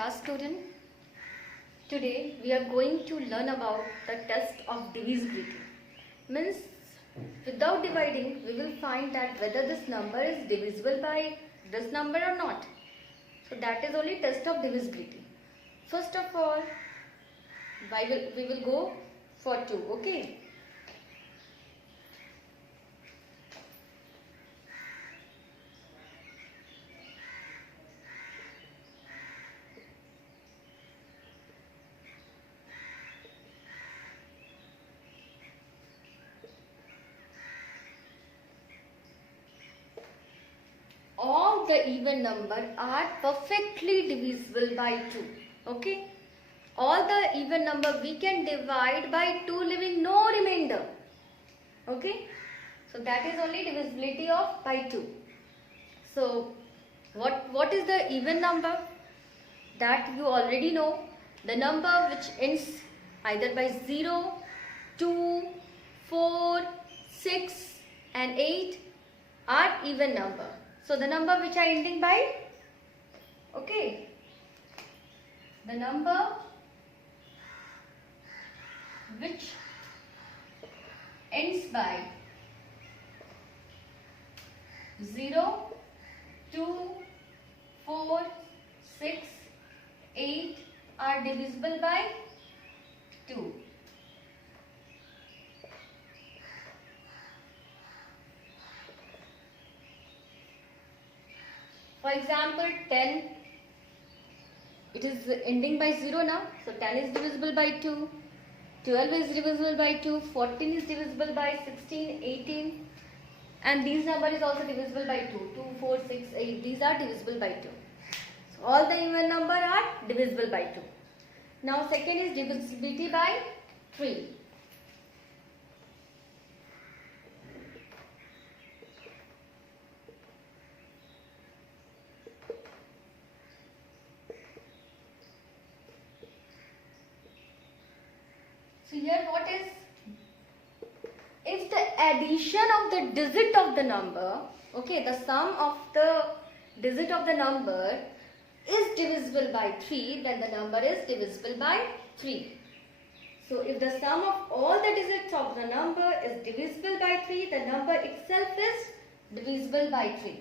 class student. Today we are going to learn about the test of divisibility. Means without dividing we will find that whether this number is divisible by this number or not. So that is only test of divisibility. First of all we will go for 2. Okay. All the even numbers are perfectly divisible by 2. Okay. All the even number we can divide by 2, leaving no remainder. Okay. So that is only divisibility of by 2. So what is the even number? That you already know. The number which ends either by 0, 2, 4, 6 and 8 are even number. So the number which are ending by, okay, the number which ends by 0, 2, 4, 6, 8 are divisible by 2. For example, 10, it is ending by 0 now. So 10 is divisible by 2. 12 is divisible by 2. 14 is divisible by 16, 18. And these number is also divisible by 2. 2, 4, 6, 8. These are divisible by 2. So all the even number are divisible by 2. Now second is divisibility by 3. So here what is, if the addition of the digit of the number, okay, the sum of the digit of the number is divisible by 3, then the number is divisible by 3. So if the sum of all the digits of the number is divisible by 3, the number itself is divisible by 3.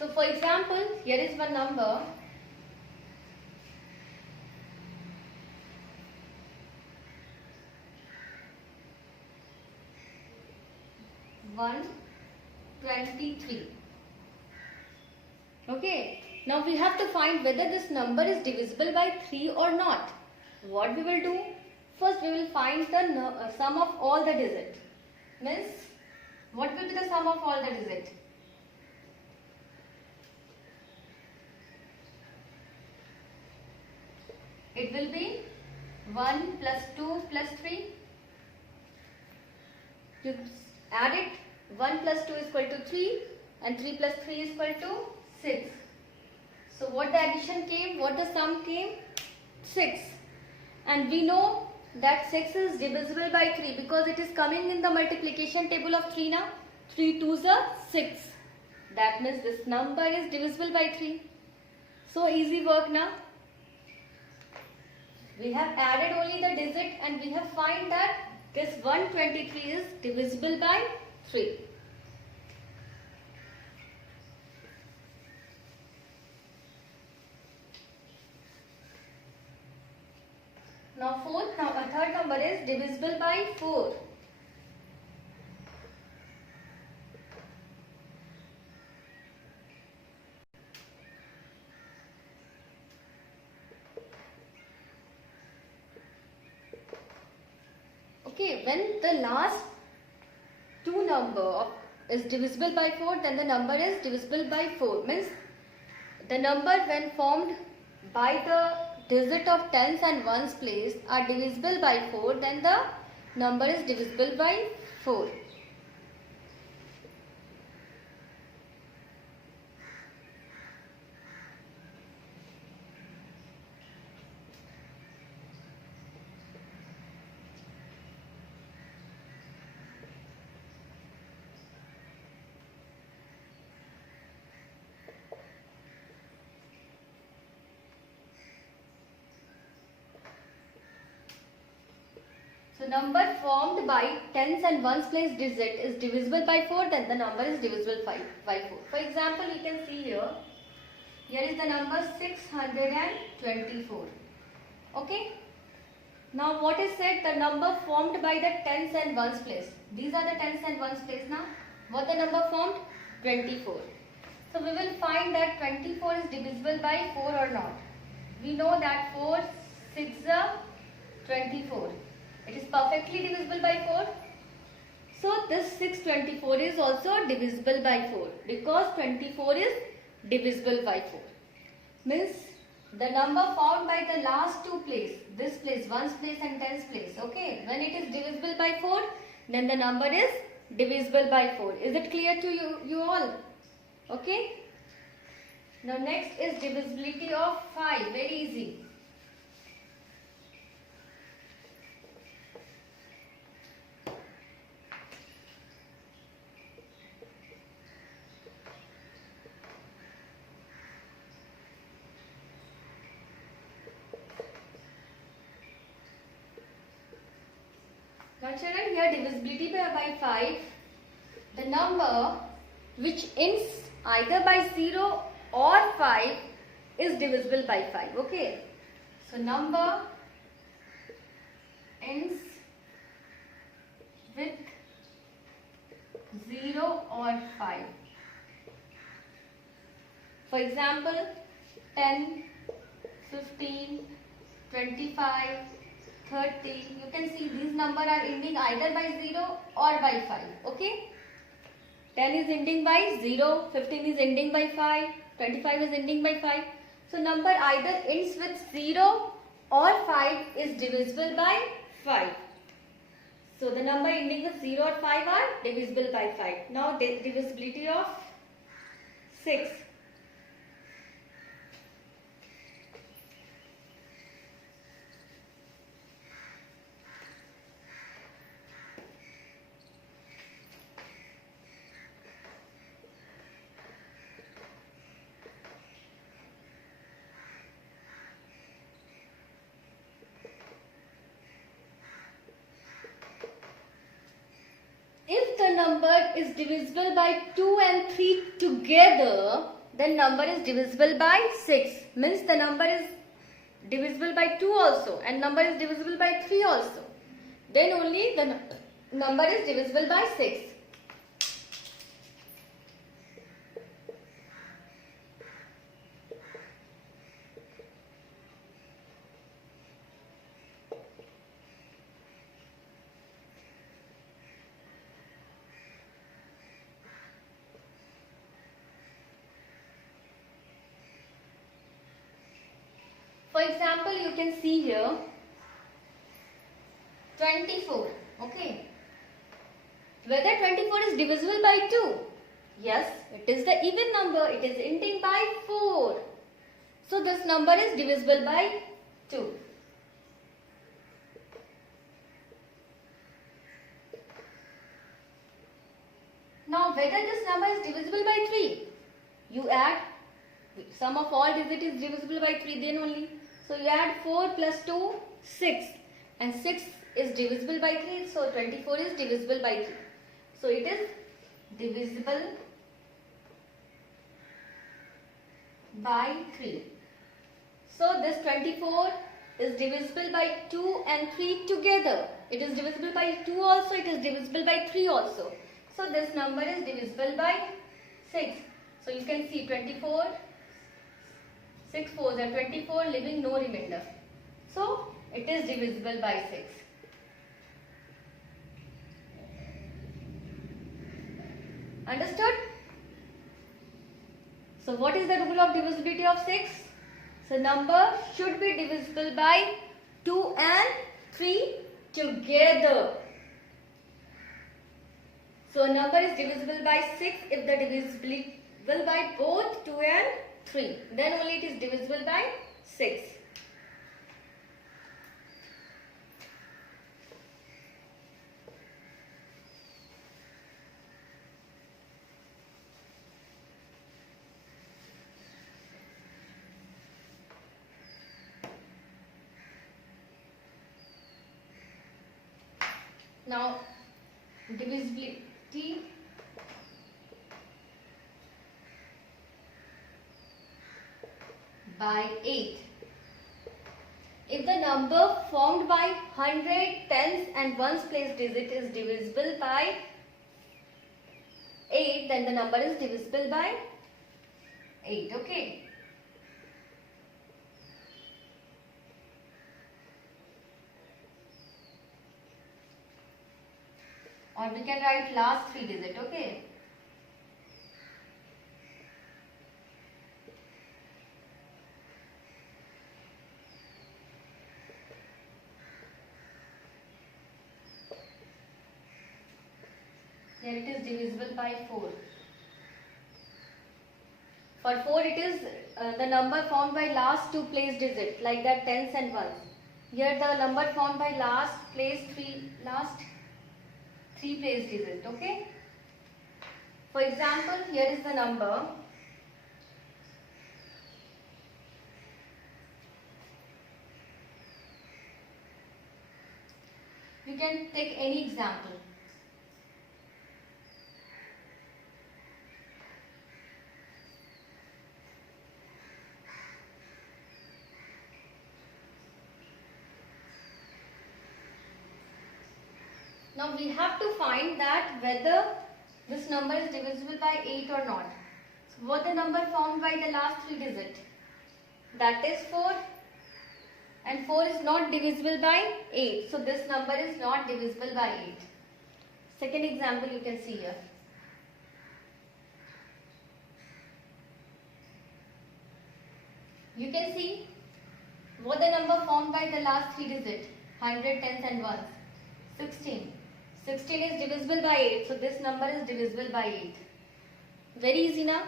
So for example, here is one number. One 23. Okay. Now we have to find whether this number is divisible by 3 or not. What we will do? First we will find the sum of all the digits. Means, what will be the sum of all the digits? It will be 1 plus 2 plus 3. You add it. 1 plus 2 is equal to 3 and 3 plus 3 is equal to 6. So what the addition came? What the sum came? 6. And we know that 6 is divisible by 3 because it is coming in the multiplication table of 3 now. 3 2s are 6. That means this number is divisible by 3. So easy work now. We have added only the digit and we have find that this 123 is divisible by 3. Now third number is divisible by 4. Okay, when the last two number is divisible by 4, then the number is divisible by 4. Means the number when formed by the digit of tens and ones place are divisible by 4, then the number is divisible by 4. number formed by tens and ones place digit is divisible by 4, then the number is divisible by 4. For example, you can see here, here is the number 624. Okay. Now what is said? The number formed by the tens and ones place. These are the tens and ones place now. What the number formed? 24. So we will find that 24 is divisible by 4 or not. We know that 4 6 are 24. It is perfectly divisible by 4. So this 624 is also divisible by 4 because 24 is divisible by 4. Means the number found by the last two place, this place, ones place and tens place. Okay, when it is divisible by 4, then the number is divisible by 4. Is it clear to you all? Okay. Now next is divisibility of 5. Very easy. Now children, here divisibility by 5, the number which ends either by 0 or 5 is divisible by 5. Okay. So number ends with 0 or 5. For example, 10, 15, 25, 30, you can see these numbers are ending either by 0 or by 5. Okay. 10 is ending by 0, 15 is ending by 5, 25 is ending by 5. So number either ends with 0 or 5 is divisible by 5. So the number ending with 0 or 5 are divisible by 5. Now divisibility of 6. If the number is divisible by 2 and 3 together, then number is divisible by 6. Means the number is divisible by 2 also and number is divisible by 3 also. Then only the number is divisible by 6. For example, you can see here 24. Okay. Whether 24 is divisible by 2? Yes, it is the even number. It is ending by 4. So this number is divisible by 2. Now whether this number is divisible by 3? You add, sum of all digits is divisible by 3, then only. So you add 4 plus 2, 6. And 6 is divisible by 3. So 24 is divisible by 3. So it is divisible by 3. So this 24 is divisible by 2 and 3 together. It is divisible by 2 also. It is divisible by 3 also. So this number is divisible by 6. So you can see 24. 6 4s are 24, leaving no remainder. So it is divisible by 6. Understood? So what is the rule of divisibility of 6? So number should be divisible by 2 and 3 together. So number is divisible by 6 if the divisible by both 2 and 3. Then only it is divisible by 6. Now divisibility by 8. If the number formed by 100, tens and ones place digit is divisible by 8, then the number is divisible by 8. Okay. Or we can write last 3 digit. Okay. Here it is divisible by 4. For 4 it is the number formed by last 2 place digit, like that tens and ones. Here the number formed by last 3 place digit. Okay. For example, here is the number. You can take any example. Now we have to find that whether this number is divisible by 8 or not. So what the number formed by the last 3 digit? That is 4. And 4 is not divisible by 8. So this number is not divisible by 8. Second example you can see here. You can see what the number formed by the last 3 digit? 100, tens and ones. 16. 16 is divisible by 8. So this number is divisible by 8. Very easy now.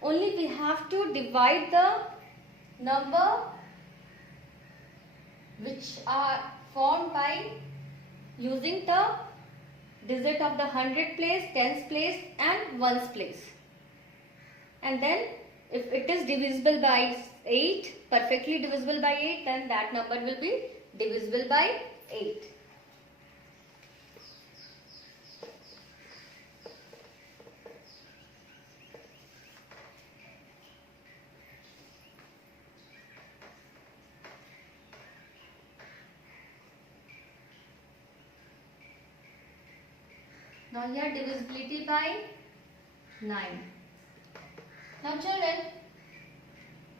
Only we have to divide the number which are formed by using the digit of the 100 place, tens place and ones place. And then if it is divisible by 8, perfectly divisible by 8, then that number will be divisible by 8. Now here divisibility by 9. Now children,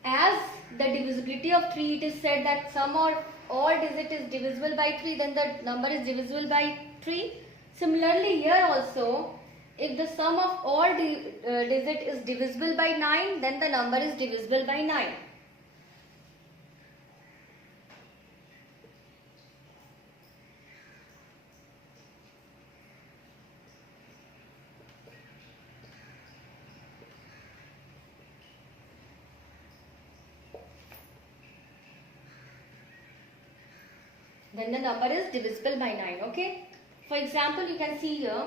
as the divisibility of 3, it is said that sum or all digit is divisible by 3, then the number is divisible by 3. Similarly here also, if the sum of all digit is divisible by 9, then the number is divisible by 9. Then the number is divisible by 9. Okay. For example, you can see here.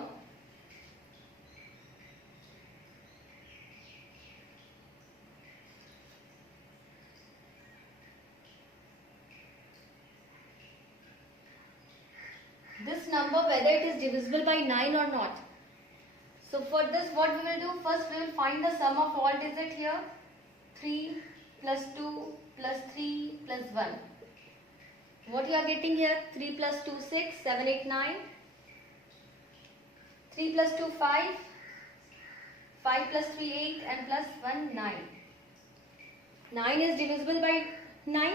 This number, whether it is divisible by 9 or not. So for this, what we will do? First we will find the sum of all digits here. 3 plus 2 plus 3 plus 1. What you are getting here? 3 plus 2, 6, 7, 8, 9. 3 plus 2, 5. 5 plus 3, 8 and plus 1, 9. 9 is divisible by 9.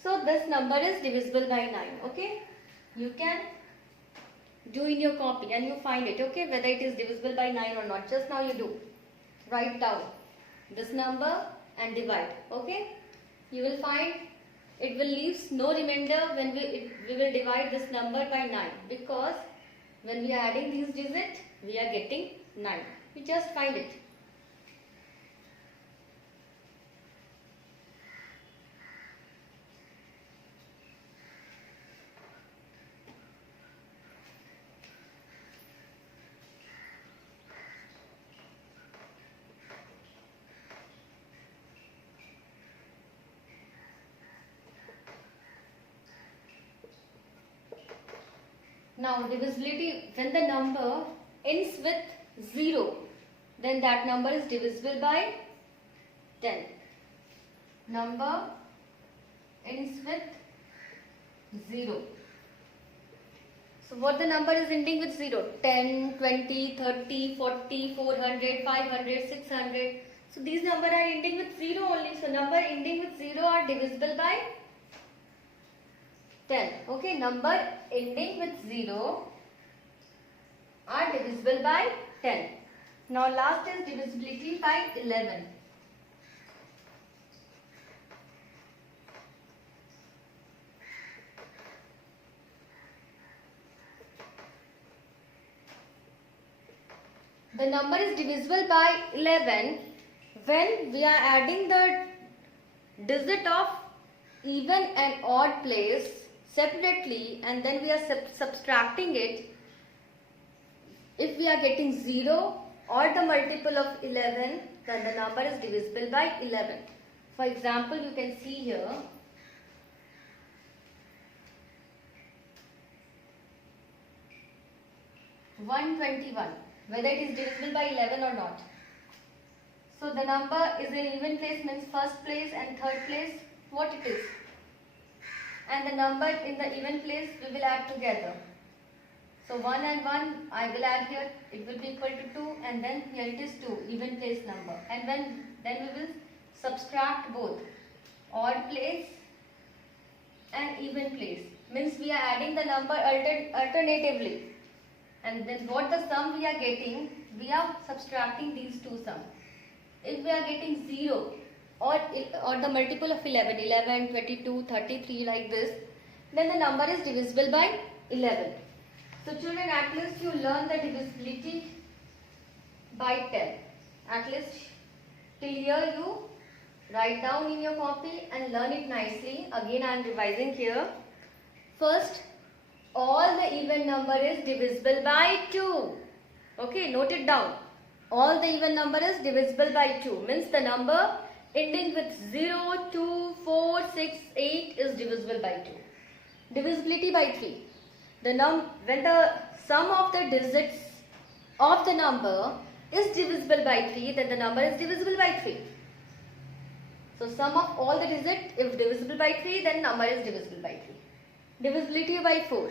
So this number is divisible by 9. Okay. You can do in your copy and you find it. Okay. Whether it is divisible by 9 or not. Just now you do. Write down this number and divide. Okay. You will find it will leave no remainder when we will divide this number by 9, because when we are adding these digits, we are getting 9. You just find it. Now divisibility, when the number ends with 0, then that number is divisible by 10. Number ends with 0. So what the number is ending with 0? 10, 20, 30, 40, 400, 500, 600. So these numbers are ending with 0 only. So number ending with 0 are divisible by 10. Okay, number ending with 0 are divisible by 10. Now last is divisibility by 11. The number is divisible by 11 when we are adding the digit of even and odd place separately, and then we are subtracting it. If we are getting 0 or the multiple of 11, then the number is divisible by 11. For example, you can see here, (121), whether it is divisible by 11 or not. So the number is in even place, means first place and third place, what it is. And the number in the even place we will add together. So 1 and 1 I will add here, it will be equal to 2, and then here it is 2, even place number. And then we will subtract both odd place and even place. Means we are adding the number alternatively. And then what the sum we are getting, we are subtracting these two sums. If we are getting 0 or the multiple of 11, 11, 22, 33 like this, then the number is divisible by 11. So children, at least you learn the divisibility by 10. At least till here you write down in your copy and learn it nicely. Again I am revising here. First, all the even number is divisible by 2. Okay, note it down. All the even number is divisible by 2. Means the number ending with 0, 2, 4, 6, 8 is divisible by 2. Divisibility by 3. When the sum of the digits of the number is divisible by 3, then the number is divisible by 3. So sum of all the digits, if divisible by 3, then number is divisible by 3. Divisibility by 4.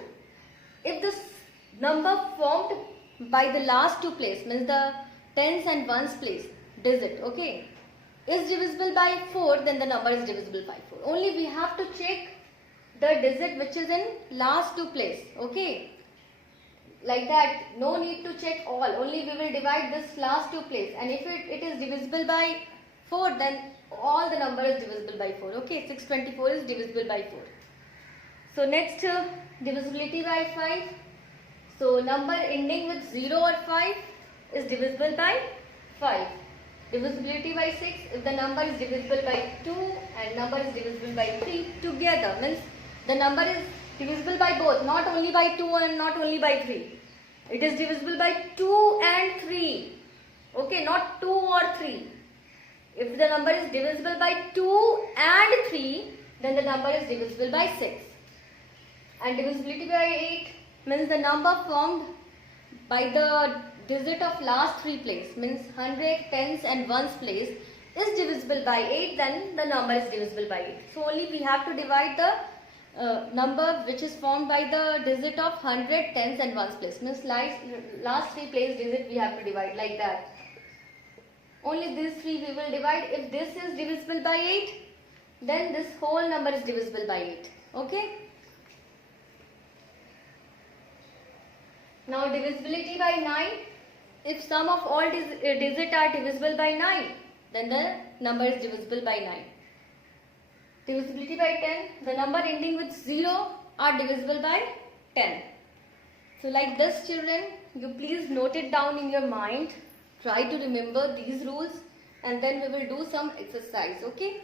If this number formed by the last two place, means the tens and ones place digit, okay, is divisible by 4, then the number is divisible by 4. Only we have to check the digit which is in last two place, okay. Like that, no need to check all, only we will divide this last two place, and if it is divisible by 4, then all the number is divisible by 4, okay. 624 is divisible by 4. So next, divisibility by 5. So number ending with 0 or 5 is divisible by 5. Divisibility by 6, if the number is divisible by 2 and number is divisible by 3 together, means the number is divisible by both, not only by 2 and not only by 3. It is divisible by 2 and 3. Okay, not 2 or 3. If the number is divisible by 2 and 3, then the number is divisible by 6. And divisibility by 8 means the number formed by the digit of last three place, means 100, tens and ones place is divisible by 8, then the number is divisible by 8. So only we have to divide the number which is formed by the digit of 100, tens and ones place, means last three place digit we have to divide like that. Only these three we will divide. If this is divisible by 8, then this whole number is divisible by 8. Okay. Now divisibility by 9. If sum of all digits are divisible by 9, then the number is divisible by 9. Divisibility by 10. The number ending with 0 are divisible by 10. So like this, children, you please note it down in your mind. Try to remember these rules, and then we will do some exercise. Okay.